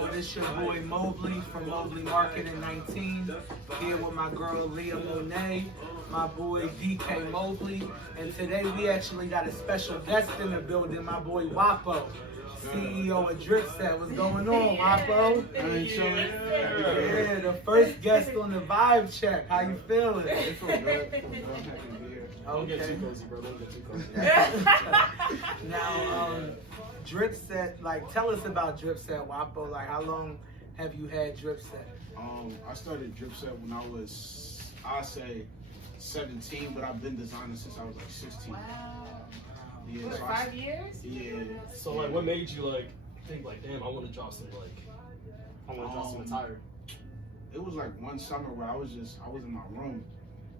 know, this your boy Mobley from Mobley Marketing 19. Here with my girl Leah Monet, my boy DK Mobley. And today we actually got a special guest in the building, my boy Wapo, CEO of Dripset. What's going on, Wapo? Yeah, the first guest on the vibe check. How you feeling? Don't get too cozy, bro. Don't get too cozy. Now, Dripset, like, tell us about Dripset, Wapo. Like, how long have you had Dripset? I started Dripset when I was, I say, 17, but I've been designing since I was like 16. Wow. Yeah, What, so 5 years? Yeah. So like, what made you like think like, damn, I want to drop some I want to drop some attire? It was like one summer where I was in my room,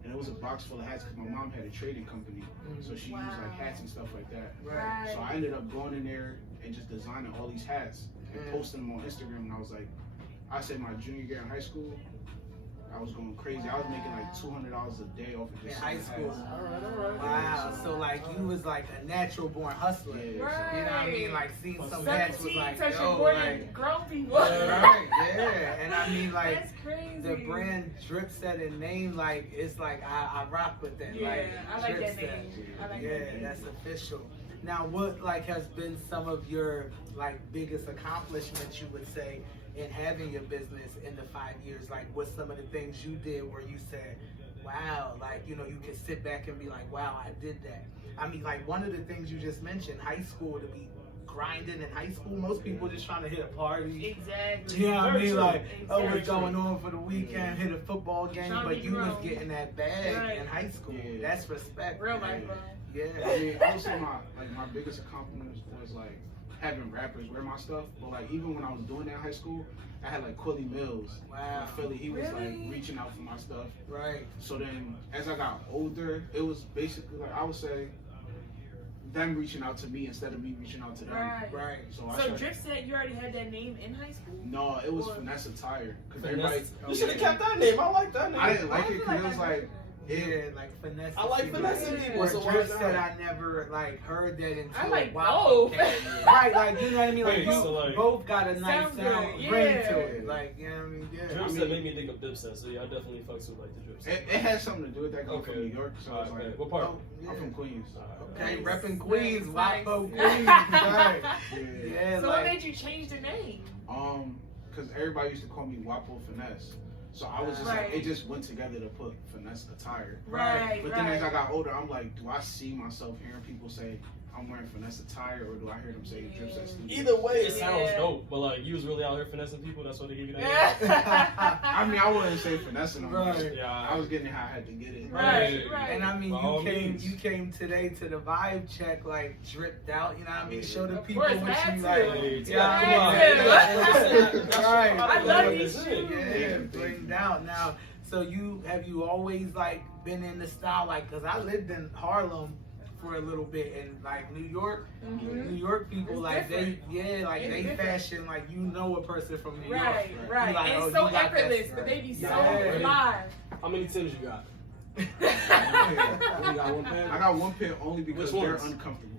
and it was a box full of hats because my mom had a trading company, so she used like hats and stuff like that. Right. So I ended up going in there and just designing all these hats and posting them on Instagram. And I was like, I said my junior year in high school, I was going crazy. I was making like $200 a day off of In just high school. hats. All right. Wow. So, like, you was like a natural born hustler. Yeah. You know what I mean? Like, seeing some hats was 17, like, touching yo, more like, than grown people. right, yeah. And I mean, like, That's crazy. the brand Dripset and name, like, it's like, I rock with that. Yeah, like, I like that Dripset. name. I like Yeah, that name. that's official. Now, what, like, has been some of your, like, biggest accomplishments, you would say, in having your business in the 5 years? Like, what's some of the things you did where you said, wow, like, you know, you can sit back and be like, wow, I did that. I mean, like, one of the things you just mentioned, high school, to be grinding in high school, most people just trying to hit a party. Exactly. You know what I mean? Like, oh, Exactly. what's going on for the weekend, hit a football game, Trying to but be you was grown. getting that bag Right. in high school. Yeah. That's respect. Real life, bro. Yeah. I mean, I would say my biggest accomplishment was like having rappers wear my stuff. But like even when I was doing that in high school, I had like Quilly Mills Wow. in Philly. He was Really? like reaching out for my stuff. Right. So then as I got older, it was basically like I would say them reaching out to me instead of me reaching out to them. Right. Right. So I So started, Dripset, you already had that name in high school? no, it was Or- Finesse Attire because Finesse. everybody. You should have kept that name. I like that name. I didn't like I it feel because it was I like Yeah, like finesse. I like finessing people. Or So why not? Dripset, I never like heard that until I like Wapo both. came. Right, like you know what I mean. Like Wait, you so, like- both got a nice Sounds sound good, ring yeah. to it. Like you know what I mean. Yeah. Dripset made me think of Dipset, so yeah, I definitely fucks with like the Dripset. it had something to do with that. 'Cause I'm Okay. from New York, so I was Alright, like, what part? Oh, yeah. I'm from Queens. Okay, Nice. repping Queens, Nice. Wapo Queens, right? Yeah. Yeah, So what like made you change the name? Because everybody used to call me Wapo Finesse. So I was just Right. like, it just went together to put Finesse Attire. Right, But right. then as I got older, I'm like, do I see myself hearing people say I'm wearing Finesse Attire, or do I hear them say Dripset Studio? Either way, it sounds Yeah. dope. But like, you was really out here finessing people. That's what they gave you that name. I mean, I wouldn't say finessing them. Right. Yeah. I was getting it how I had to get it. Right, right. And I mean, By all you means. came today to the vibe check like dripped out. You know what I mean? Show the Of people course, what had you to. like. Hey, Yeah, Had come on. to. Right. I love these shoes. Yeah, blinged out. Now, so have you always like been in the style, like, cause I lived in Harlem for a little bit, and like New York people, It's like different. It's they different. fashion like you know a person from New York. Right, right. You like, and oh, so you got that effortless, stuff. but they be so Yeah. fly. How many Tims you got? Yeah. You got one pair? I got one pair only because Which they're ones? uncomfortable.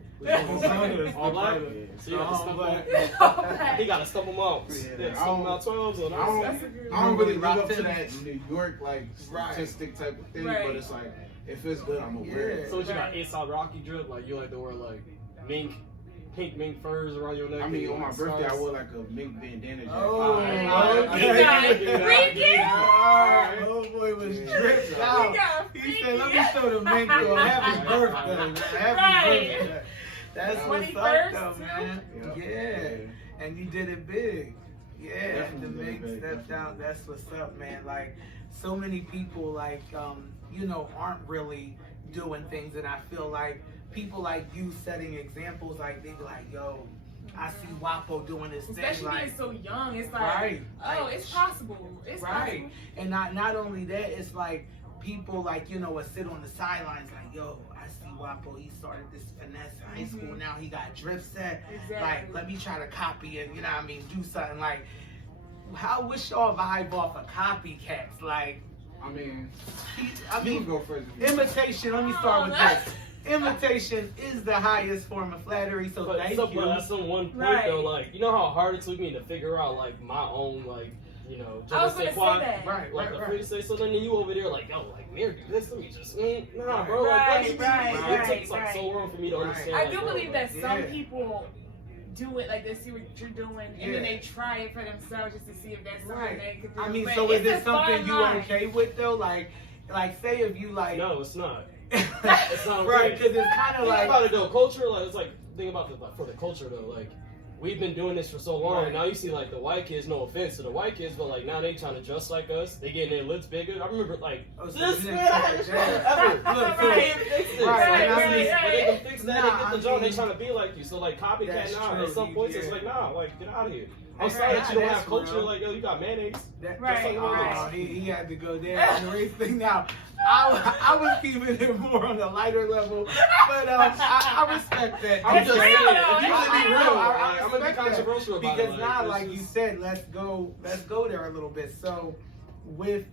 All black? Yeah. So you got to All stump black. them. He got to stump them out. Yeah. Yeah, stump them out 12s or That's a good I don't really rock live up to to that New York like Right. statistic type of thing, Right. but it's like if it's good, I'm gonna wear it. So what you got? Inside Rocky drip? Like you like to wear like pink mink furs around your neck? I mean, and, on my like, birthday, I stars? wore like a mink bandana jacket. Oh, He got freaky. Oh boy was Yeah. dripped We out. got He said, "Let me freaky. show the mink though. Happy birthday, man. Happy Right. birthday." That's Yeah. what's up, 21st though, too? man. Yeah, and you did it big. Yeah, the Definitely did it mink big, stepped definitely. out. That's what's up, man. Like so many people, like you know, aren't really doing things, and I feel like people like you setting examples. Like they be like, "Yo, I see Wapo doing this thing." Especially Like, being so young, it's like, right. oh, Like, it's possible. It's right. possible. And not only that, it's like people like, you know, would sit on the sidelines like, yo, I see Wapo, he started this finesse in high school, now he got Dripset. Exactly. Like, let me try to copy it, you know what I mean, do something like, what's your vibe off of copycats? Like, I mean, I you mean, can go first. if you want. imitation, let me start with this. imitation is the highest form of flattery. So But thank so, you. but at some one point Right. though, like you know how hard it took me to figure out like my own like you know. I was gonna say quad, that. Right, Like right, the free right. to say so then you over there like yo like Mary do this let me just nah bro Right, like, right, it took like right. so long for me to Right. understand. I like, do bro, believe like, that some Yeah. people do it like they see what you're doing and Yeah. then they try it for themselves just to see if that's something Right. they could do. I mean, But so is it's a it something fine you line. okay with though? Like say if you like. No, it's not. It's not okay. right, because it's kind of Think like. about it though, culture like it's like think about the for the culture though like. We've been doing this for so long, Right. and now you see like the white kids. No offense to the white kids, but like now they trying to dress like us. They getting their lips bigger. I remember like Oh, so this you man, didn't I take had this it shit down. ever. Look, They so- can't fix this. Right, Like, and I but mean- they can fix that. Nah, They get the I job. They mean- trying to be like you. So like copycat That's now. true, At some points, it's yeah. like nah, like get out of here. I'm Right, sorry that you don't that's have culture. real. Like yo, you got mayonnaise. That, Right, that's like, right. oh, he had to go there on the race thing. Now, I was keeping it more on the lighter level, but I respect that. I'm just real, saying. though. If you It's want to be real. real, I I'm gonna be respect that. controversial about it. Because now, this like you is- said, let's go there a little bit. So, with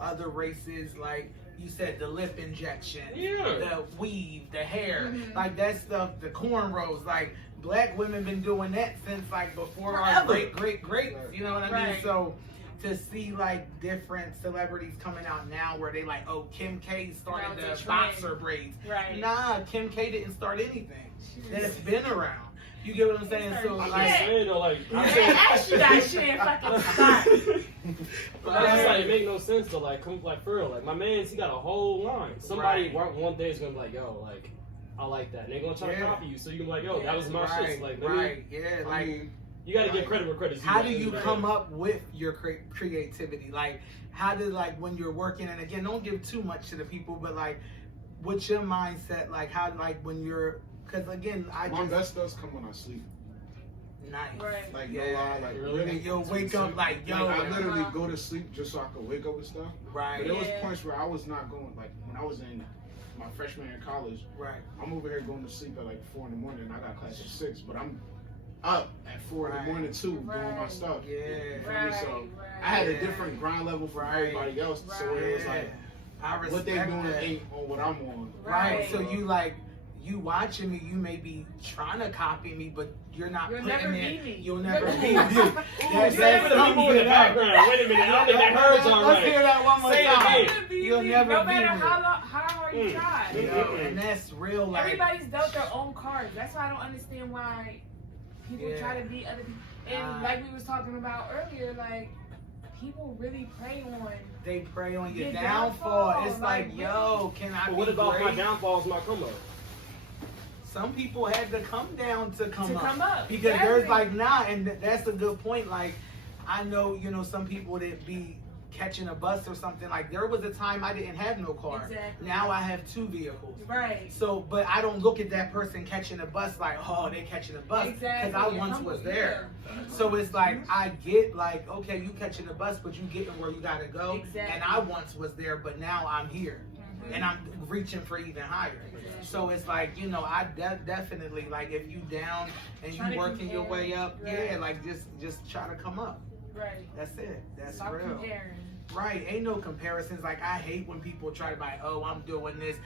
other races, like you said, the lip injection, Yeah. the weave, the hair, Mhm. like that stuff, the cornrows, like black women been doing that since like before our Forever. great, you know what I mean? Right. So to see like different celebrities coming out now where they like, oh, Kim K started Now it's a the trend. boxer braids. Right. Nah, Kim K didn't start anything. That's been around. You get what I'm saying? So I'm like, just saying though, like I'm Yeah, saying. actually, that shit ain't fucking stop. But that's just like it make no sense to like come like for real. Like my man's he got a whole line. Somebody one day is gonna be like, yo, like I like that. And they're gonna try to Yeah. copy you. So you can be like, yo, that was my right, shit. Like let me- right, yeah, I like. mean, you gotta give Right. credit where credit's due. How at do the end you of the come day. up with your creativity? Like, how did like when you're working? And again, don't give too much to the people, but like, what's your mindset? Like, how like when you're? Because again, I my just best does come when I sleep. nice. Right. Like Yeah. no lie, like Really? really. And you'll wake up like, yo, I literally go to sleep just so I could wake up and stuff. But right, there was Yeah. points where I was not going. Like when I was in my freshman year in college, right, I'm over here going to sleep at like 4 in the morning. I got class at 6, but I'm up at 4 in Right. the morning too, doing my Right. stuff. yeah, You feel me? Right, So right. I had a Yeah. different grind level from Right. everybody else. So it was like I respect what they doing that. ain't on what I'm on. Right. Right. So you watching me, you may be trying to copy me, but you're not You'll putting never it. be me. You'll never be me. Ooh, That's say For the people in the background, wait a minute, I don't think that hurts all Let's hear right. that one more Say it time. again. You'll never no be matter me. how hard you Mm. try. You know, and that's real. Like, Everybody's dealt their own cards. That's why I don't understand why people Yeah. try to be other people. And like we was talking about earlier, like people really prey on. they prey on your Your downfall. downfall, It's like, like, yo, can I But be what about great? my downfalls, my come up? Some people had to come down to come up. Because Exactly. there's like, nah, and that's a good point. Like, I know, some people that be catching a bus or something. Like, there was a time I didn't have no car. Exactly. Now I have 2 vehicles. Right. So, but I don't look at that person catching a bus like, oh, they're catching a bus. Exactly. Because I You're once humble, was there. yeah. So it's like, I get like, okay, you catching a bus, but you getting where you gotta go. Exactly. And I once was there, but now I'm here. Mhm. And I'm reaching for even higher. So it's like, I definitely, like, if you down and you Trying to working your compare, way up, right. yeah, like, just try to come up. Right. That's it. That's Stop real. comparing. Right, ain't no comparisons. Like, I hate when people try to be like, oh, I'm doing this.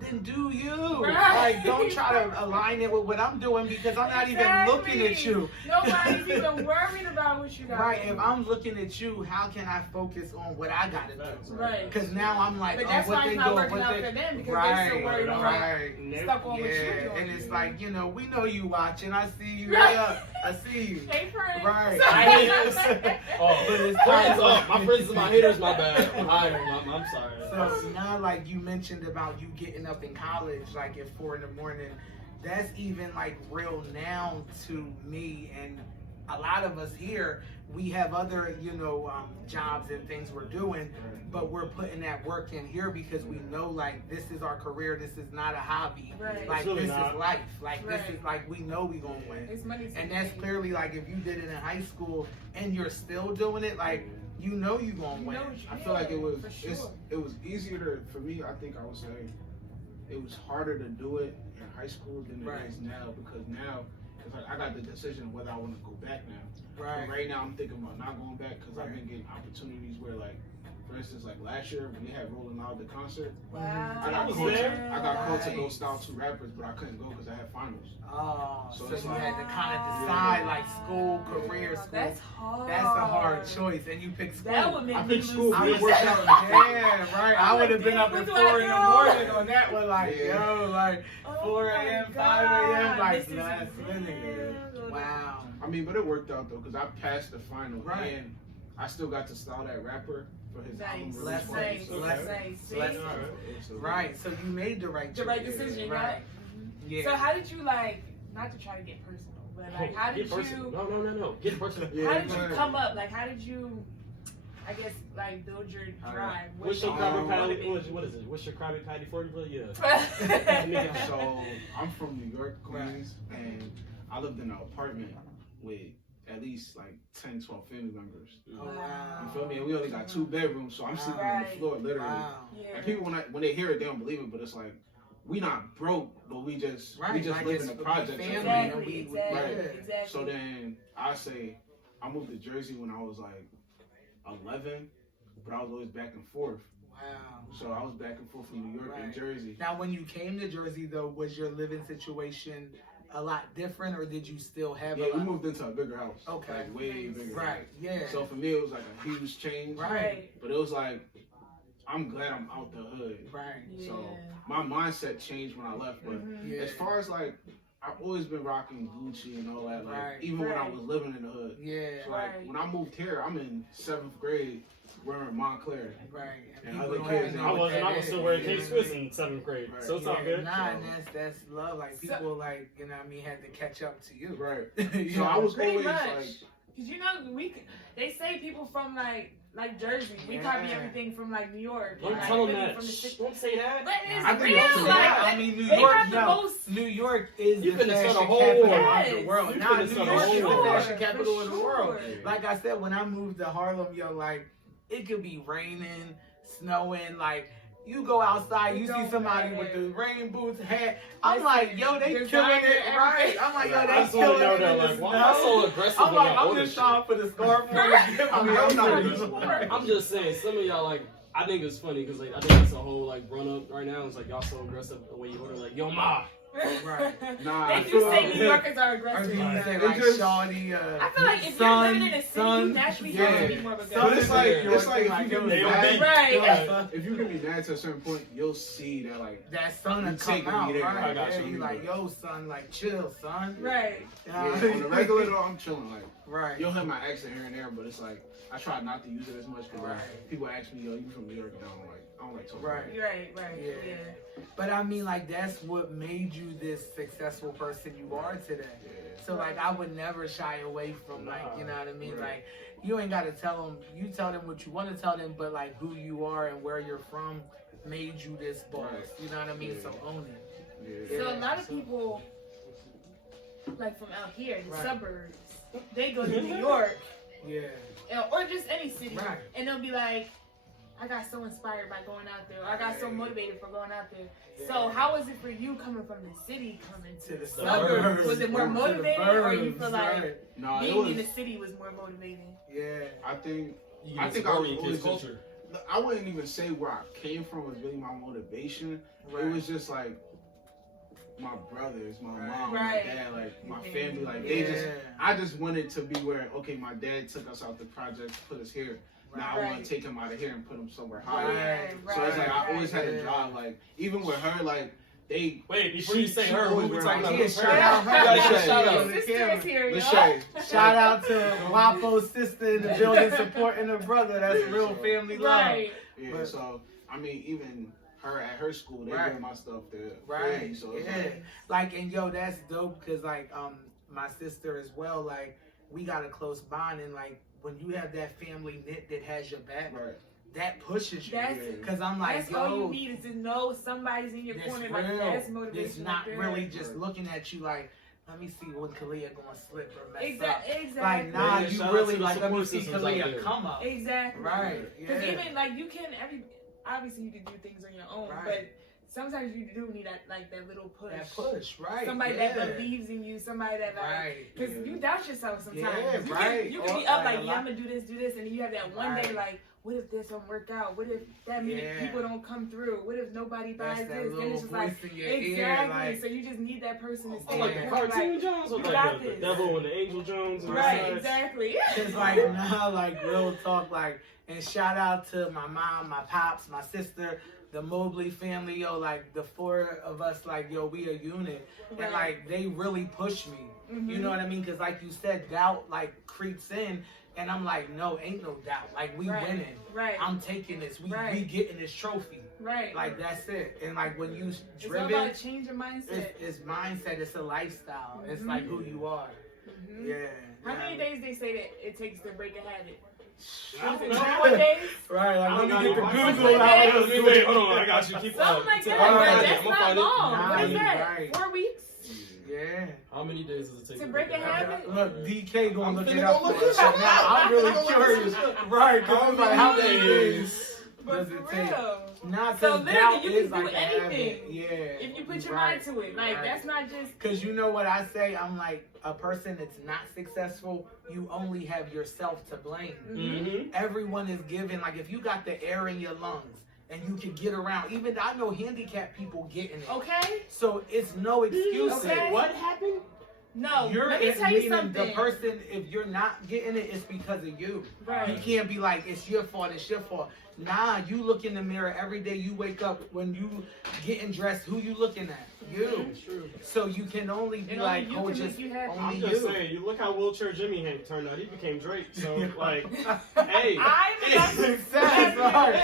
Then do you. Right. Like, don't try to align it with what I'm doing because I'm not even looking at you. Nobody's even worried about what you got. Right, if I'm looking at you, how can I focus on what I gotta do? Right. Because now I'm like, But oh, that's what why they it's not doing, working what out they... for them because Right, they're so worried about right. stuck on what you're Yeah, doing. and it's like, we know you watching. I see you. Right. Yeah, I see you. Hey, friend. Right. I hate this. Oh, But it's friends, like- my friends are my haters, my bad. I'm sorry. So now, like you mentioned about you getting up in college, like at 4 in the morning, that's even like real now to me and a lot of us here. We have other, jobs and things we're doing, but we're putting that work in here because we know like this is our career. This is not a hobby. Right. Like It's really this not. is life. Like Right. this is like we know we gonna win. It's money to And be that's made. clearly like if you did it in high school and you're still doing it, like you know you gonna You win. know what you- I feel like it was for sure. it was easier for me. I think I would say it was harder to do it in high school than it Right. is now because now it's like I got the decision whether I want to go back now. Right. But right now I'm thinking about not going back because I've been getting opportunities where like for instance, like last year when they had Rolling Loud the concert, Wow. I got was called. there. I got called to go Nice. style 2 rappers, but I couldn't go because I had finals. Oh, So so it's you like- had to kind of Wow. decide like school, career, school. That's hard. That's a hard choice, and you picked school. That would make I me picked lose school, but I'm it sleep. worked out. Yeah, right. I I'm would have like, been up damn, at what do I 4 in the do? morning on that one, like, Yeah. yo, like Oh 4 my a.m., 5 God, a.m., like, this is last minute. real. Wow. I mean, but it worked out though, because I passed the final, Right. and I still got to style that rapper for his album Nice, release Let's party. nice, So, let's- nice. See? let's- so- Right, so you made the right choice. The right decision, Right. right? Yeah. So how did you like? Not to try to get personal, but like, how did Get personal. you? No. Get personal. Yeah, How did you go ahead. come up? Like, how did you? I guess like build your drive. What's your Krabby Patty? What is it? What's your Krabby Patty formula? Yeah. So I'm from New York, Queens, and I lived in an apartment with at least like 10, 12 family members. Oh, wow. You feel me? And we only got 2 bedrooms, so I'm sleeping on the Right. floor, literally. Wow. Yeah. And people when they hear it, they don't believe it, but it's like we not broke, but we just Right, live like in the it's project. family. Exactly. we- Exactly. Right. Exactly. So then I say I moved to Jersey when I was like 11, but I was always back and forth. Wow. So I was back and forth from New York and Right. Jersey. Now, when you came to Jersey, though, was your living situation a lot different, or did you still have Yeah, a we lot? moved into a bigger house. Okay. Like way bigger. Right, yeah. So for me, it was like a huge change. Right. But it was like, I'm glad I'm out the hood. Right. Yeah. So my mindset changed when I left. But Mhm. Yeah. as far as like, I've always been rocking Gucci and all that. Like Right. even when I Right. was living in the hood. Yeah. So like Right. when I moved here, I'm in 7th grade wearing Montclair. Right. And people other don't kids, even I know I what was that still is, wearing you K know Swiss what I mean? in 7th grade, Right. so it's all Yeah, good. Nah, So- and that's love. Like people, like, you know what I mean, had to catch up to you. Right. You So know? I was Pretty always much. like, Cause you know they say people from like Jersey, we copy Yeah. everything from like New York. Don't and, like, tell them really that. from the Shh, city. don't say that. But it's I think real. that's Like, true. Yeah, I mean, New they York, got the no. most. New York is You the finna start a fashion whole capital war. of the Yes. world. You Nah, finna New start a York is whole the war. fashion capital of the world. Sure. Like I said, when I moved to Harlem, yo, like, it could be raining, snowing, like, you go outside, you see Don't somebody matter. with the rain boots, hat. I'm Listen, like, yo, they designer killing it, everything. right? I'm like, yo, Right. they I just killing want to know it that, in the like, why am I snow. so aggressive I'm when like, y'all I'm order just shit? trying to put a scarf on and give I'm them not something. really- I'm just saying, some of y'all, like, I think it's funny because, like, I think it's a whole, like, run up right now. It's like, y'all so aggressive the way you order, like, yo, ma. Right. Nah, They I do feel say like- New Yorkers are Or aggressive. do you Right. say It like just- shawty, I feel like if son, you're living in a city, son, you naturally yeah. have to be more of a Son, But guy. it's like Your if you like, give me they mad, don't Right. Yeah. if you give me mad to a certain point, you'll see that like That son will You come taking out, me there, right? I got Yeah, you. you like, yo, son, like, chill, son. Right. yeah, on the regular though, I'm chilling. Like Right. you'll have my accent here and there, but it's like I try not to use it as much because Right. people ask me, yo, you from New York? And I don't like talking. Right. Right. Yeah. Yeah. But I mean, like, that's what made you this successful person you are today. Yeah. So, like, I would never shy away from, like, you know what I mean? Right. Like, you ain't got to tell them, you tell them what you want to tell them, but, like, who you are and where you're from made you this boss. Right. You know what I mean? Yeah. So, own it. Yeah. So a lot of people, like from out here, the Right. suburbs, they go to New York Yeah. or just any city, Right. and they'll be like, I got so inspired by going out there. Or I got so motivated for going out there. So how was it for you coming from the city coming To the suburbs? suburbs. Was it more To the motivating, or you burbs, feel like right. No, it being in the was. city was more motivating? Yeah. I think You I get think to I grow was your always kids' culture. I wouldn't even say where I came from was really my motivation. Right. It was just like my brothers, my Right. mom, Right. my dad, like my Mhm. family, like Yeah. they just. I just wanted to be where okay, my dad took us out the project, put us here. Now I Right. want to take him out of here and put him somewhere higher. Right. So it's like I Right. always had a Yeah. drive. Like even with her, like they. Wait, before you say her, who always we wear talking my- about? Yeah, Who's shout her? out You her. gotta Yeah. give a shout Yeah. out. Your sister is here, yo. Lachey. Shout out to Wapo's sister in the building supporting her brother. That's real family love. Right. Yeah. But- So I mean, even her at her school, they Right. wear my stuff there. Right. So it's Yeah. Like, and yo, that's dope because like my sister as well. Like, we got a close bond, and like when you have that family knit that has your back, right. that pushes you. That's Because I'm like, That's all you yo, need is to know somebody's in your this corner. real. Like that's motivation. It's not right there. really just looking at you like, let me see when Kalia gonna slip or mess up. Exactly. Like, nah, Yeah, you shout out really to the like, let me support see systems out Kalia there. come up. Exactly. Right. Because Yeah. even like you can obviously you can do things on your own, Right. but sometimes you do need that little push. That push, right? Somebody yeah. that believes in you. Somebody that Right. because you doubt yourself sometimes. Yeah, you right. You can be Or, up like, like, yeah, I'm gonna do this, and you have that one day Right. like, what if this don't work out? What if that many Yeah. people don't come through? What if nobody buys That's that this? Then little it's just voice like in your exactly. ear, like, So you just need that person to Oh, stay. like the cartoon Jones or you like got the this. devil and the angel Jones? And Right, such? exactly. It's like now, like real talk, like, and shout out to my mom, my pops, my sister, the Mobley family, yo, like the four of us, like, yo, we a unit, and Right. like they really push me. Mhm. You know what I mean? Because like you said, doubt like creeps in, and I'm like, no, ain't no doubt. Like we Right. winning. Right. I'm taking this. We Right. getting this trophy. Right. Like that's it. And like when you it's all driven, about changing mindset. it's mindset. It's a lifestyle. It's like who you are. Mhm. Yeah. How yeah. many days they say that it takes to break a habit? I don't Is it know. 21 days? Right, like I let don't me know. get the What's Google my out. name? Wait, hold on. I got you. Keep Something like that. Alright, But I'm that's gonna not find it. long. What is Right, that? right. 4 weeks? Yeah. How many days does it take To break a habit? Look, DK gonna I'm look finna it up. go look for this us. up. Now, I'm really I'm finna go look curious. this up. Right, because I'm like, how many days days? does But it for take? real. Not So because literally, doubt you is can do like a habit. anything Yeah. if you put your Right. mind to it. Like, Right. that's not just. Because you know what I say? I'm like, a person that's not successful, you only have yourself to blame. Mm-hmm. Everyone is given, like, if you got the air in your lungs and you can get around, even I know handicapped people getting it. Okay? So it's no excuse. Okay. What happened? No. You're let me tell you meaning something. the person, if you're not getting it, it's because of you. Right. You can't be like, it's your fault, it's your fault. Nah, you look in the mirror every day you wake up, when you getting dressed, who you looking at? You. It's true. So you can only be And like, only you oh, can just make you happy. only I'm just you. saying, you look how wheelchair Jimmy Hank turned out. He became Drake. So, like, hey. I'm Success, right.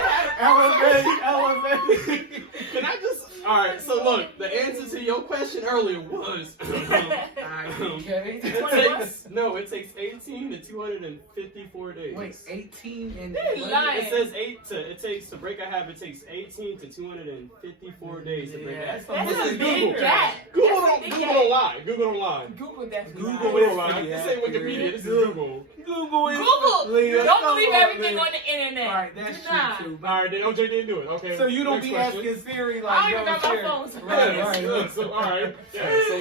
Elevate. Can I just... Alright, so look, the answer to your question earlier was... Okay. it takes 18 to 254 days. Wait, 18 and They lying. It says it takes to break a habit, it takes 18 to 254 days to break a Yeah, habit. That's This a is big Google. gap. Google That's a don't, big Google gap. don't lie. Google don't lie. Google definitely Google lies. Google don't lie. This ain't accurate. Wikipedia. This is Google. Google is Google. Leah, Don't come believe on, everything Leah. on the internet. All right, that's Do true not. too. All right, then OJ didn't do it. Okay. So you don't next be question. asking Siri like, I don't yo, even got my Siri. phone, so- Right, Yeah, right. so, all right. Yeah. So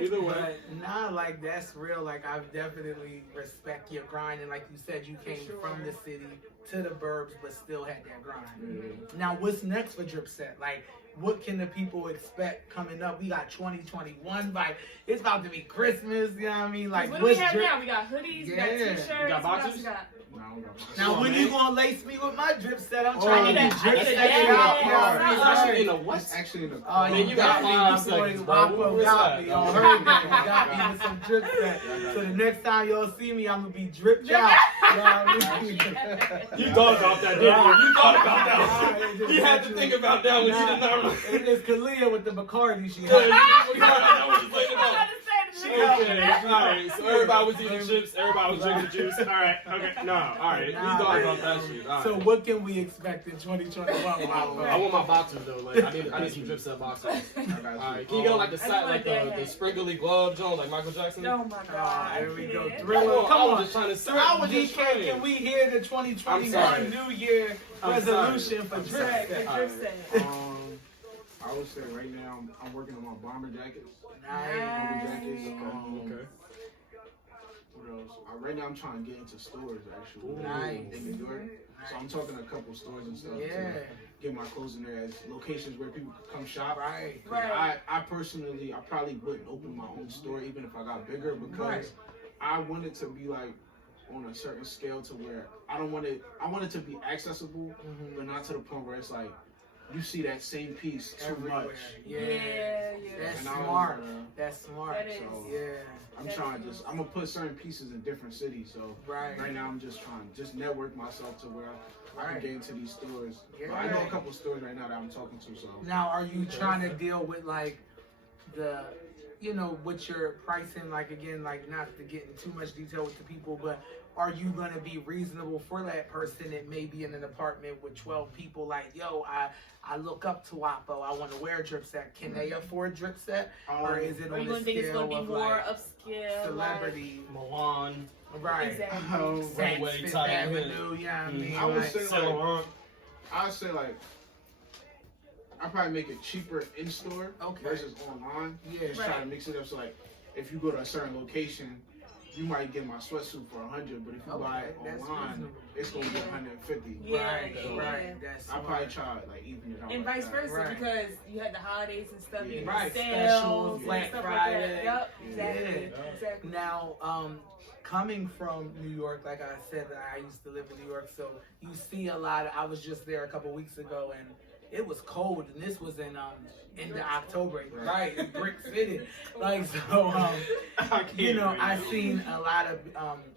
either way. But nah, like that's real. Like I definitely respect your grind, and like you said, you came sure. from the city to the burbs, but still had that grind. Mhm. Now, what's next for Dripset? Like, what can the people expect coming up? We got 2021, like it's about to be Christmas. You know what I mean? Like, What do we what's have Drip? now? We got hoodies, we got Yeah. t-shirts, You got what else boxers? we got? No, I don't got my- Now, Come on, when man. you gonna lace me with my Dripset? I'm Oh, trying I to need be a- I need a Dripset dad. out Yeah. here. Especially in a what? It's actually in the Oh, car. Man, you got me. 5 My boy seconds, bro. Wapo What's got that? me. Y'all heard that. You got me with some Dripset. So the next time y'all see me, I'm gonna be dripped out. You know what I mean? You thought about that, didn't you? You thought about that. Right. You had to think about that when you did not. It's Kalia with the Bacardi. She Yeah, had. you forgot what you played I'm about. about to say Okay, alright, so everybody was eating chips, everybody was drinking juice. Alright, okay, no, alright, we thought about that shit. All right. So what can we expect in 2021? I want my boxers though, like I need some Dripset boxers. Alright, can you get like the side, like the sprinkly glove joint, like Michael Jackson? Oh my god. Here we go. Yeah. Thriller. Come Come on, on. I'm just trying to say. DK, can we hear the I'm 2021 sorry. New Year I'm resolution sorry. for I'm Right, Dripset? sorry. Dripset. I would say right now I'm working on my bomber jackets. Nice. Bomber jackets. Okay. What else? Right now I'm trying to get into stores actually. Nice. In New York. So I'm talking to a couple stores and stuff Yeah. to get my clothes in there as locations where people can come shop. Right. 'Cause Right. I personally, I probably wouldn't open my own store even if I got bigger because Right. I want it to be like on a certain scale to where I want it to be accessible, Mhm. but not to the point where it's like you see that same piece too Everywhere. much. Yeah. Yeah. That's And I was, smart. That's smart. That is. So, Yeah. I'm trying to I'm gonna put certain pieces in different cities. So Right. right now I'm just trying to just network myself to where I can Right. get into these stores. Yeah. But I know a couple stores right now that I'm talking to. So Now, are you trying to deal with like the, with your pricing? Like again, like not to get in too much detail with the people, but are you gonna be reasonable for that person that may be in an apartment with 12 people? Like, yo, I look up to Wapo. I want to wear a Dripset. Can they afford Dripset, or is it Or on you the gonna think it's scale gonna be of more like upscale, celebrity? Milan. Right. Exactly. Saks, Runway Fifth type. Avenue, you know what I mean? I would Like, say Saint Laurent. I'd say like I probably make it cheaper in store versus online. Yeah. Just try to mix it up. So like, if you go to a certain location, you might get my sweatsuit for $100, but if you buy it online, it's gonna be $150. Yeah, Right, yeah. right. That's I smart. probably try to like even it out. And like vice that. versa, Right. because you had the holidays and stuff, you Right, sales, specials, and Black stuff Friday. like that. Yep, exactly. Yeah. Exactly. Now, coming from New York, like I said, I used to live in New York, so you see a lot. I was just there a couple weeks ago, and it was cold, and this was in the October, right? In Brick City, like so. You know, I've seen a lot of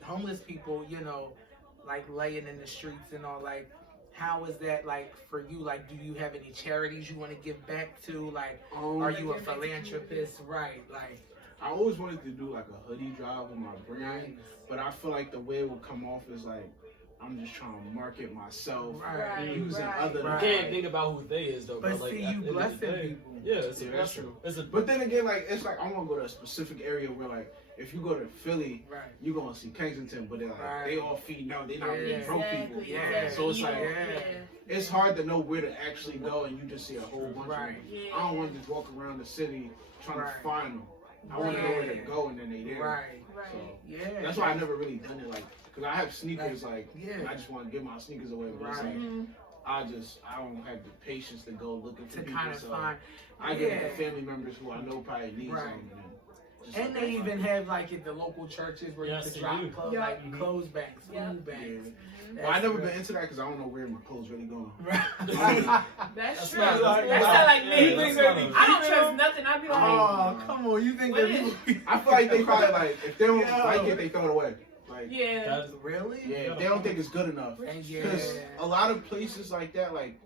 homeless people, you know, like laying in the streets and all. Like, how is that like for you? Like, do you have any charities you want to give back to? Like, are you a philanthropist? Right, like. I always wanted to do like a hoodie drive with my brand, Nice. but I feel like the way it would come off is like I'm just trying to market myself, Right. using other. You Right. can't think about who they is though, But bro. Like, see, at you the end of the blessing day- people. Yeah, it's a Yeah, that's blessing. true. It's a But then again, like it's like I want to go to a specific area where like if you go to Philly, Right. you're gonna see Kensington, but they're like Right. they all feeding out. They not really Yeah. broke people. Yeah. Exactly. So it's You like know, yeah. it's hard to know where to actually go, and you just see a whole bunch Right. of them. Yeah. I don't want to just walk around the city trying Right. to find them. I want to know where to go, and then they there. Right. Right. So Yeah. that's why I never really done it like because I have sneakers like Yeah. I just want to give my sneakers away, but it's Right. like Mhm. I don't have the patience to go looking for To people. kind of So find. I give it Yeah. to family members who I know probably need Right. something. Just And like they that. even have like at the local churches where Yes, you they can do. drop clothes, Yeah. like clothes banks, Yeah. food banks. Well, I never been into that because I don't know where my clothes really going. Right. That's true. not- That's that's not not- like yeah, me. that's not not I don't trust nothing. I'd be like, Oh, come on! You think What that is- people? I feel like they probably like if they don't Yo. like it, they throw it away. Like yeah. That's Really? yeah, they don't think it's good enough. And yeah. Because a lot of places like that, like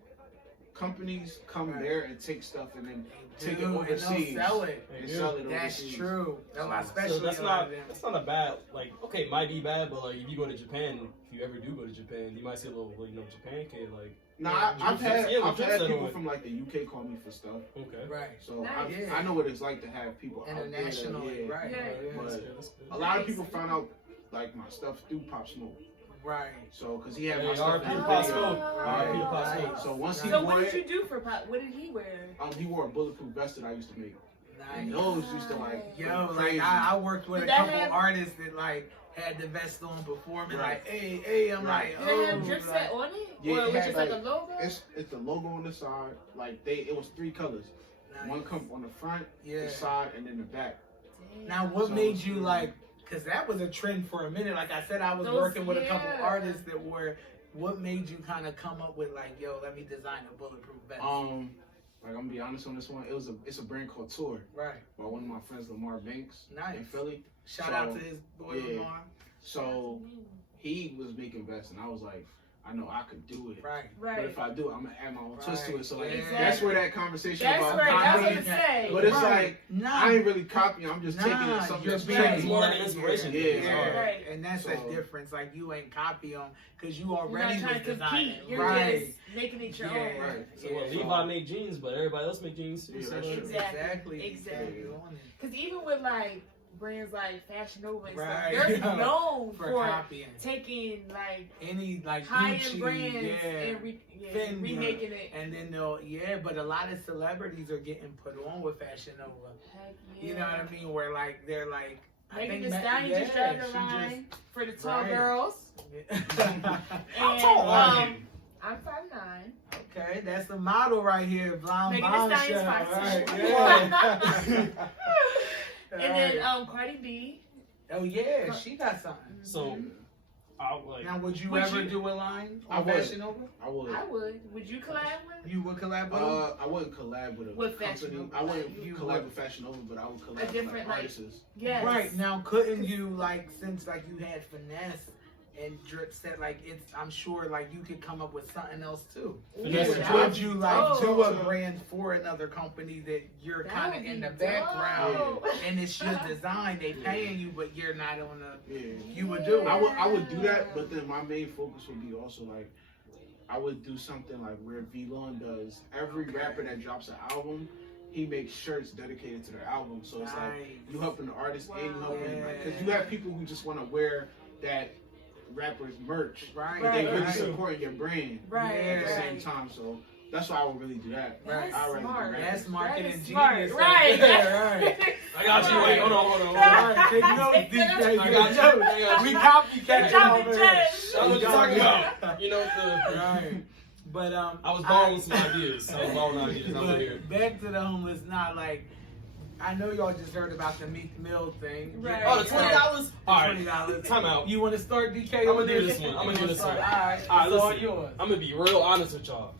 companies come Right. there and take stuff and then take it Dude, and they'll overseas sell it. and They sell do. it That's overseas. true. Especially so that's a lot not of them. that's not a bad like okay, it might be bad, but like if you go to Japan, if you ever do go to Japan, you might see a little Japan kid like Nah, I've had Yeah, I've had Dripset people on. from like the UK call me for stuff, okay. Right. so Nice. Yeah. I know what it's like to have people out there. Internationally, Yeah. right? Yeah. But That's good, that's good. a lot of people found out like my stuff through Pop Smoke, Right. so because he had Hey, my stuff RP in to the Pop video. Smoke. Right. RP to Pop Right. Smoke. So once he So wore what did it, you do for Pop? What did he wear? he wore a bulletproof vest that I used to make. And Nice. those used to like Yo, go like crazy. I worked with a Did that couple have- artists that like had the vest on before me, Right. like, hey, I'm Right. like, Did it have oh, Dripset like, on it? Yeah, Or it it was had, just like a like, logo? it's the logo on the side. Like it was 3 colors. nice. One come on the front, Yeah. the side, and then the back. Damn. Now, what So- made you like? Because that was a trend for a minute. Like I said, I was Those- working with a couple yeah. artists that were. What made you kind of come up with like, yo, let me design a bulletproof vest? Like I'm gonna be honest on this one. It's a brand called Tour Right. by one of my friends, Lamar Banks, in Nice. Philly. Shout out to So, his boy yeah. Lamar. So he was making vests, and I was like, I know I could do it. Right. But Right. if I do, I'm gonna add my own twist to it. So like, Right. that's where that conversation That's about right. That's what I'm copying. say. But it's Right. like Nah, I ain't really copying. I'm just taking nah, it something you're that's being It's trendy. more like an inspiration. Yeah. Yeah. Right. And that's So- a difference. Like you ain't copy them because you You're already not trying was to designing. compete. You're Right. just making it your Yeah. own. Right. So Yeah. what, Levi make jeans, but everybody else make jeans too. Yeah, so that's like- true. Exactly. Exactly. Exactly. Because even with like brands like Fashion Nova and Right. stuff, they're Yeah. known For for copying. taking like Any like high-end Gucci, brands yeah. and Fendi. remaking it. And then but a lot of celebrities are getting put on with Fashion Nova. Heck You know what I mean? Where like they're like Megan Thee Ma- Stallion just yeah, started a she line for the tall Right. girls. How And, tall are you? I'm 5'9". Okay, that's the model right here. Blonde Megan Thee bombshell. Stallion's 5'2". Right, yeah. And then Cardi B. Oh yeah, she got something. So I like Now, would you Would ever you- do a line I on would. Fashion Nova? I would. I would. Would you collab with? You would collab with them? I wouldn't collab with a With Fashion company. Nova. I wouldn't You collab would. with Fashion Nova, but I would collab A with different, like like- artists. Yes. Right now, couldn't you like since like you had finesse and Dripset, like it's I'm sure like you could come up with something else too. Finesse Would, and that would would you be like dope. do a brand for another company that you're That kind would of in be the background dope. and it's your design? They paying you, but you're not on the. Yeah. You would do it. I would do that, but then my main focus would be also like I would do something like where V-Lon does. Every rapper that drops an album, he makes shirts dedicated to their album. So it's like Nice. you helping the artist and you helping Yeah. because you have people who just want to wear that rapper's merch. Right. But they really Right. supporting your brand Right. Yeah. at the right. same time. So That's why I would really do that. That's I'd rather do smart. that. That's marketing That is genius. smart. Right. Yeah, right. I got you. Wait, hold on. All right, take notes, Take DJ. notes. You I got got you. notes. We copycat Good job, over DJ. here. That's what you're talking about. You know, Right. But I was born with some ideas. I was born with ideas. I'm here. but back to the homeless, not like I know y'all just heard about the Meek Mill thing. Right. Oh, the $20? All right. $20. Time out. You want to start, DK? I'm gonna on do this one. I'm gonna do this one. All right, All right, it's all listen. yours. I'm gonna be real honest with y'all.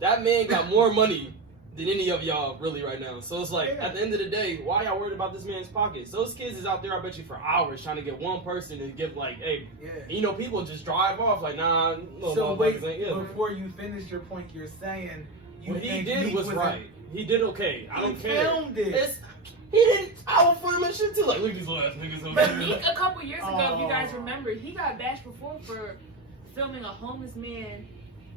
That man got more money than any of y'all really right now. So it's like, at the end of the day, why y'all worried about this man's pockets? Those kids is out there, I bet you, for hours trying to get one person to give like, hey, Yeah. you know, people just drive off like, nah, no So wait, motherfuckers ain't. Yeah. before you finish your point, you're saying you What he think did Meek was right. He did okay. I don't He care. filmed it. It's, he didn't. I will film and shit too. Like, look at these little ass niggas. But Meek, a couple years ago, if you Oh. guys remember, he got bashed before for filming a homeless man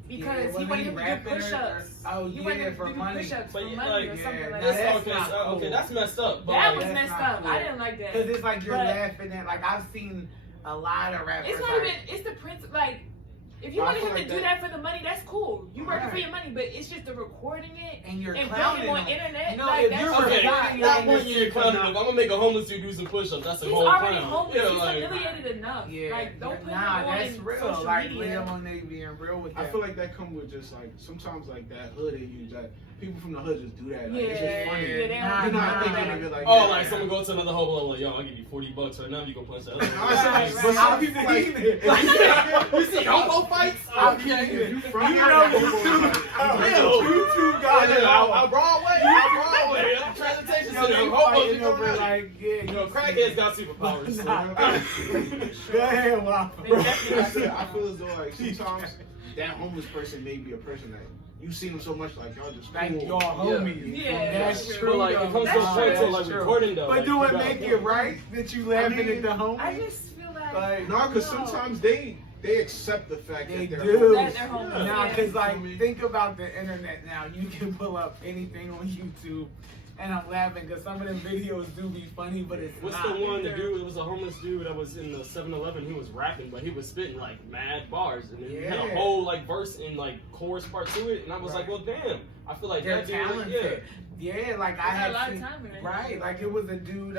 because Yeah, he wanted he him to do rapping or- push-ups. oh, he yeah, wanted him for to do money. push-ups But for yeah, money like, or something yeah, like that's that. not okay. cool. Okay, that's messed up. But That like, was that's messed not up. cool. I didn't like that. Because it's like you're But laughing at, like, I've seen a lot of rappers. it's not like, even, it's the principle, like, if you I wanted feel him like to do that- that for the money, that's cool. You working for Right. your money, but it's just the recording it and you're and clowning putting it on them. internet. You know, like, if that's you're okay, recording not your one year clowning him. I'm gonna make a homeless dude do some push-ups. That's a He's whole already clown. homeless. Yeah, He's like, humiliated enough. Yeah, Like, don't put nah, him on that's real. social Like, media. Leo and they being real with I that. feel like that come with just like sometimes like that hood in you that people from the hood just do that. Like, it's Yeah, just funny. yeah, they Nah, You're not nah, thinking nah. of it like oh, that. like someone go to another hobo and like, yo, I'll give you $40 right now. You go punch the other. Right, one. but How some people like You see hobo fights? okay, if you from You here, know like, the homo, like, You two guys Yeah, out. I'm Broadway. I'm Broadway. I'm transportation Yo, center. they I'm hobos. fighting You know over, what? like, yeah, You know, crackheads got superpowers. So. Go ahead, Waffle. They definitely I feel as though like sometimes that homeless person may be a person that you've seen them so much like y'all just Like cool. y'all homies. Yeah. That's Yeah. true. But like, it though. comes to a That's point true. to like That's true. recording though. But like, do you it gotta- make it right that you laughing at the homies? I just feel like, Like, No, because No. sometimes they accept the fact They that they're do. homeless. that they're homeless. Yeah. Nah, Yeah. because like, think about the internet now. You can pull up anything on YouTube, and I'm laughing because some of them videos do be funny, but it's What's not. the one? The dude, it was a homeless dude that was in the 7-Eleven. He was rapping, but he was spitting like mad bars, and then he had a Yeah. whole like verse and like chorus part to it. And I was like, Right. well, damn. I feel like They're that dude, like, talented. Yeah, like I They got had a lot of seen, time in it. right, like it was a dude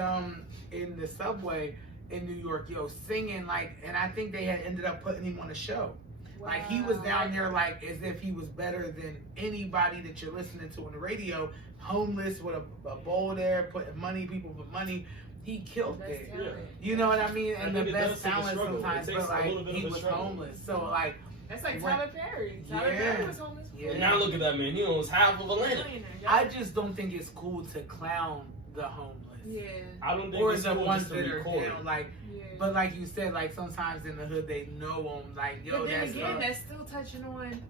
in the subway in New York, yo, singing like, and I think they had ended up putting him on a show. Like he was down there like as if he was better than anybody that you're listening to on the radio. Homeless with a bowl there, putting money, people put money. He killed That's it. talent. You know what I mean? I And the think it does best take a talent struggle. It sometimes, takes but a like little bit of he a was struggle. homeless. So like, That's like When- Tyler Perry. Tyler Yeah. Perry was homeless. Yeah. And now look at that man. He owns half of Atlanta. Millionaire, I y'all. just don't think it's cool to clown the homeless. Yeah. I don't think Or it's the cool ones just to that are record. down, like, Yeah. but like you said, like sometimes in the hood they know them, like yo, But then that's again, that's still touching on.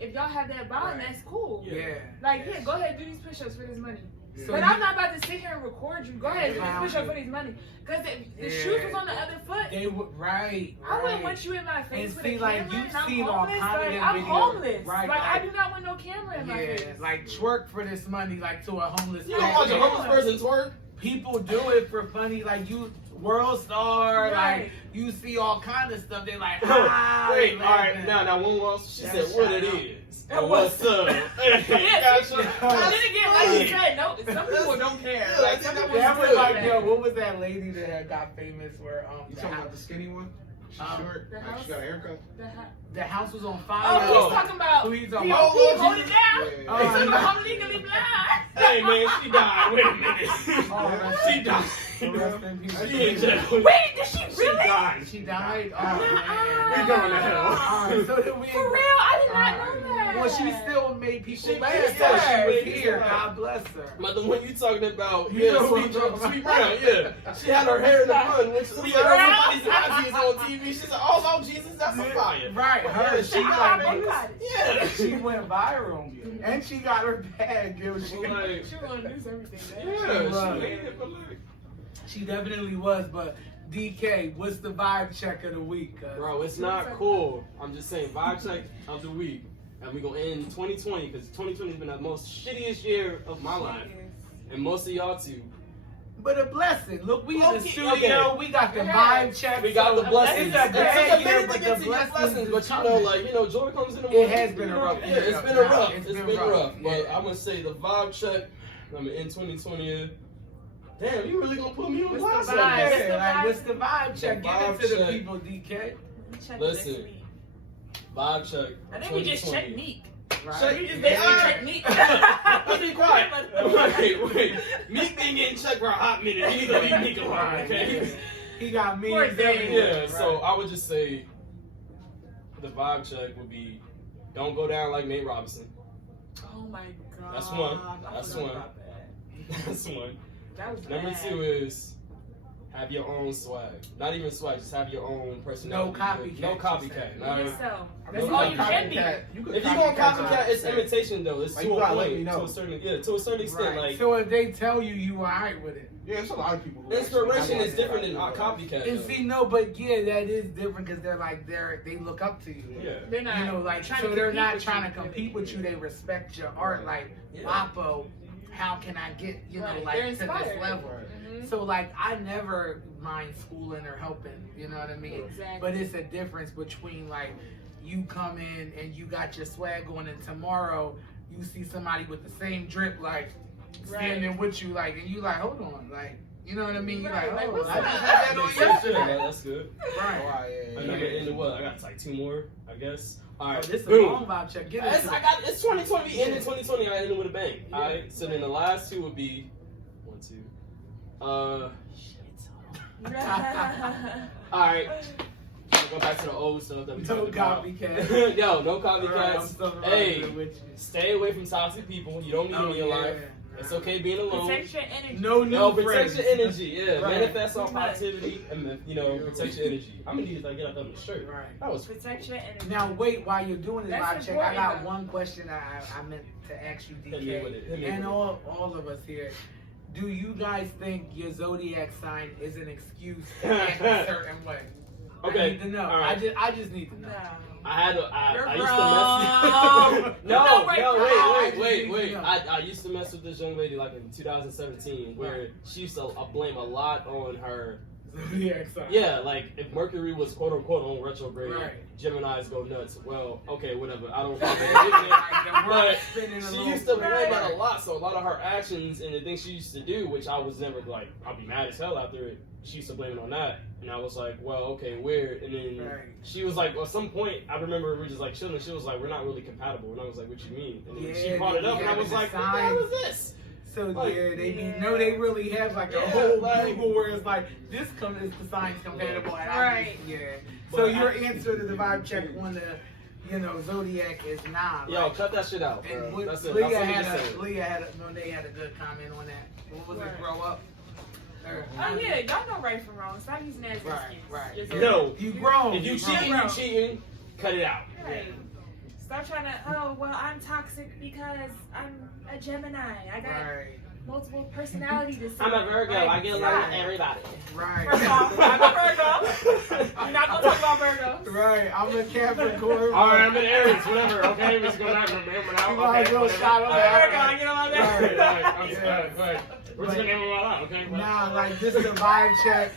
If y'all have that bond, Right. that's cool. yeah. Like, yeah, go ahead, do these push-ups for this money. So But you- I'm not about to sit here and record you. Go ahead, do Clown this push-up you. for this money. Because if the Yeah. shoes was on the other foot, They would right. I wouldn't right. want you in my face And with see, a like, camera. you've And I'm seen all homeless. kinds of Like, them I'm videos. homeless. Right, Like, I like- do not want no camera in my Yeah, face. like twerk for this money, like to a homeless. You don't watch a man. homeless person twerk? People do it for funny, like you world star, Right. like you see all kind of stuff. They like, ah, Wait, they all right, laughing. now one was she That's said what shout it out. is. And And what's up? Yeah, Gotcha. And then again, like you said, no, some people don't care. Like, some people That was do like, that. yo, what was that lady that had got famous where You talking about the skinny one? She's short. the Like, house? she got a haircut. the house was on fire? Oh, he's talking about. Who you talking He about? hold it down. Yeah. He's talking about I'm legally blind. Hey man, she died. Wait a minute. Oh, she died. Rest in peace. She in jail. Wait, did she She really? died. She died. Oh Nuh-uh. man. We going to hell. Alright, so then we. For real? I did not know that. Well, she still made people She laugh. did, So she she was made here. people God bless her. But the one you talking about, You know who Sweet, I'm talking Sweet about. Brown, yeah. She had her hair in the bun, which Sweet everybody's Brown? aunties on TV. She said, "Oh no, Jesus, that's a fire." Right, her. She I like, boycotted. Yeah. she went viral, and she got her bag. Yo, she, Like, She gonna do everything. yeah, was. she made it, but like, she definitely was. But DK, what's the vibe check of the week? bro, it's not cool. I'm just saying, vibe check of the week, and we gonna end 2020 because 2020 has been the most shittiest year of my life, and most of y'all too. but a blessing. Look, we in the Okay, studio. okay. We got the Okay. vibe check. We got the so blessings. It's a It bad took a year, minute but to the get to your blessings blessings, is but you know, coming. like, you know, joy comes in the It morning. has been a rough Yeah, year. it's been Nah, a rough. it's It's been been rough, rough. But yeah. I'm gonna say the vibe check. I mean, in 2020. Damn, you really gonna put me on What's blast the like vibe? this? What's the Yeah, like, vibe? what's the vibe check? The Give vibe it to the check. people, DK. Check Listen. next week. Vibe check. I think we just 2020. checked Meek. Right? We just Yeah. basically checked Meek. Let's be quiet. Wait. Meek been getting checked for a hot minute. You need to leave Meek alone, okay? He got me. Poor thing. Yeah, so I would just say the vibe check would be don't go down like Nate Robinson. Oh my god. That's one. I That's forgot one. about that. That's one. That was Number bad. 2 is have your own swag. Not even swag, just have your own personality. No copycat, No you copycat. said. Nah. Be yourself. I That's mean, all you you can can be. If you gonna copycat, it's imitation though. It's Like, to you a gotta let point, me know. to a certain extent. Right. Like So if they tell you, you alright with it. Yeah, it's a lot of people. Who inspiration actually is different than copycat. And though. see, no, but yeah, that is different because they look up to you. Yeah. They're not. You know, like, trying so to they're compete not with trying you, to compete really. with you. They respect your art. Like, Yeah. Wapo, how can I get, you know, Right. like, They're to this inspired. level? Mhm. So, like, I never mind schooling or helping, you know what I mean? Exactly. But it's a difference between, like, you come in and you got your swag on, and tomorrow you see somebody with the same drip, like, standing Right. with you, like, and you like, hold on, like, you know what I mean? You Right, like, like, hold on, what's I just up? had that on yesterday. That's good. Right. And number into what? I got like 2 more, I guess. All right, Oh, this is a boom. long vibe check. Get It's, it. I got it's 2020. We ended 2020. I ended with a bang. All right. So then the last 2 would be 1, 2. All right. Go back to the old stuff that we No talked about. copycat. Yo, no Right, I'm copycats. still Hey, right with you. stay away from toxic people. You don't need them in your life. It's okay being alone. Protect your energy. No new No, protect friends. your energy. Yeah, Right. manifest off Right. positivity and you know protect your energy. I'm gonna need to get out of the shirt. Right. That was Protect your energy. Now wait, while you're doing this That's vibe check, I got important, though. one question I meant to ask you, Hit me with it. Hit DK, me and with all of us here. Do you guys think your zodiac sign is an excuse to act a certain way? I Okay. need to know. All right. I just need to know. No. I You're used wrong. to mess. No, No, right, no, right. wait. I used to mess with this young lady like in 2017, where Right. she used to blame a lot on her. Zodiac sign. Yeah, like if Mercury was quote unquote on retrograde, Right. Gemini's go nuts. Well, okay, whatever. I don't. Like, the world's But spinning a she little used to quick. blame that a lot, so a lot of her actions and the things she used to do, which I was never like, I'll be mad as hell after it. She used to blame it on that, and I was like, well, okay, weird. And then Right. she was like, well, at some point, I remember we were just like chilling. She was like, we're not really compatible, and I was like, what you mean? And then she Yeah, brought it up, you and I gotta was like, what the decide. hell is this? So Like, yeah, they be yeah. no, they really have like a Yeah, whole like- Google where it's like this is the sign's compatible, and Right. yeah. But So your I- answer to the vibe check on the, zodiac is nah. Yo, right? cut that shit out, And bro. what, That's it. Leah That's what had you said. Monet had a good comment on that. What was Right. it? Grow up. Oh yeah, y'all know right from wrong. Stop using that as an Right, excuse. right. Just- No. You grown. If you grown. cheating, you cheating. Cut it out. Right. Stop trying to. Oh well, I'm toxic because I'm a Gemini. I got Right, multiple personality disorders. I'm a Virgo. I get along with everybody. right. First off, I'm a Virgo. I'm not gonna talk about Virgos. Right, I'm a Capricorn. All right, I'm an Aries. Whatever. Okay, we're just going to remember now. You might as well shout I'm out a that. Virgo. I get along with All right, that. all right. All right. We're just gonna name them all out, okay? Nah, like this is a vibe check.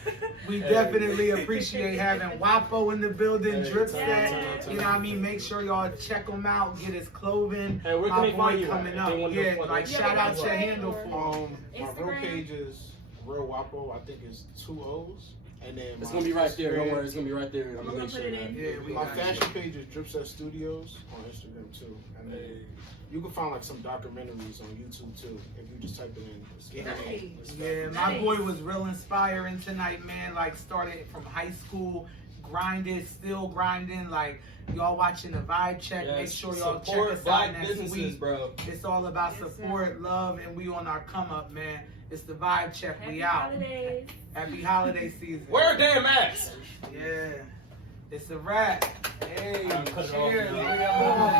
We definitely appreciate having Wapo in the building, Hey, Dripset. yes. You know what I mean? Make sure y'all check him out, get his clothing. Hey, where can My they find boy you at? coming If up. they want to Yeah, plug like in? shout out your Yeah, handle or- for him. My real Instagram. page is Realwapoo. I think it's 2 O's. And then It's my gonna be right there. Don't Instagram- worry, it's gonna be right there. I'm We're gonna gonna make put sure it that. in. Yeah, we My got fashion page is Dripset Studios on Instagram too. And then you can find like some documentaries on YouTube too if you just type it in. It's Nice. Yeah, my Nice. boy was real inspiring tonight, man. Like started from high school, grinded, still grinding. Like y'all watching the vibe check. Make Yes, sure y'all check support us out black next businesses, week. bro. It's all about Yes, sir. support, love, and we on our come up, man. It's the vibe check. Happy We out. holidays. Happy holiday season. Wear a damn mask. Yeah. It's a wrap.